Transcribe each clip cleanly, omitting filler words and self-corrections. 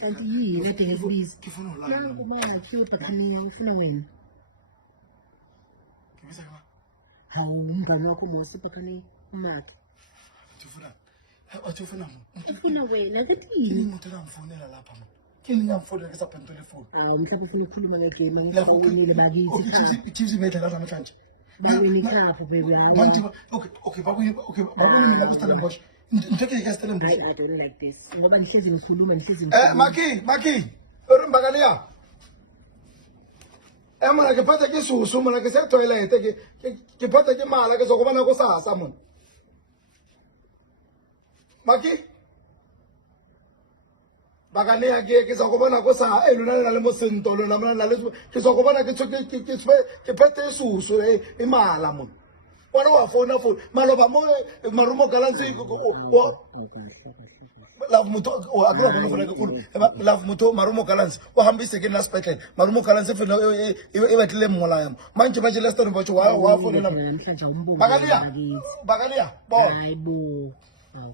kanti yini ade ngikubiza nangu bakhiwe bakhanini ufuna wena hawu umngane wakho Mose bakhanini umakhe ufuna wena kathini ngiyamfonela ngisaphendula telefoni mhlawumbe ufuna ukukhuluma ngegame ngifonile bakithi iTV medla namhlanje bawini khapha baby okay bakuni mina ku Stellenbosch ngithe ke Stellenbosch I don't like this ngoba ngihlezi ngikhuluma Maki urimbakaliya mara ke pata ke susu mara ke se toilet ke pata ke mala ke zokubana kusasa mona Maki bakaliya ke zokubana kusasa lona na le mosento lona mna na le ke zokubana ke pata susu imala mona wena wa phone maloba mo marumo galansi love muto akula bona bona ke khulu love muto marumo galansi o hambise ke na hospital marumo galansi fela e batlile mmolaya manje ba jela story botsho wa phone na namhlanje umbongo bakaliya bona hayibo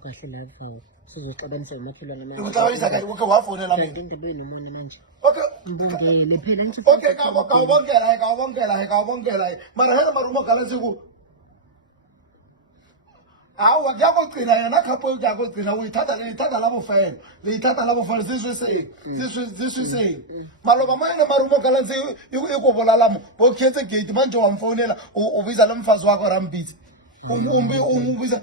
kahle lapho sizoxabanisa umakhelwane nawe ukuxabanisa kahle okay wa phone la ngindebeni umona manje okay ngibongele phela ngithi okay kawabongela mara hela marumo galansi ku awa ngiyakugcina yena khapho ngiyakugcina uyithatha labo fela ziswiseni maloba manje marumo galansi ikubolalamo bokhetse gate manje wamfonela ubiza lomfazi wakho Rambiti umbiza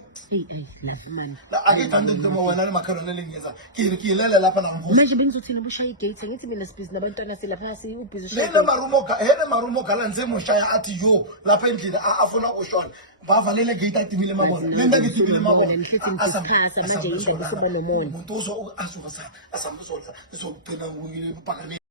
akithanda into wena le makhelwane lengeza kiyilela lapha la mvuzo manje bengizothina bushaya igate ngithi mina sibhizi nabantwana silapha ubhizi hele marumo galansi moshaya athi yo lapha endlini afuna ukushona bavalele gate atimile mabona lenda ngitimile mabona manje indaba isibona nomoya umuntu asuka asambuzo izogcina ngiyiphakamile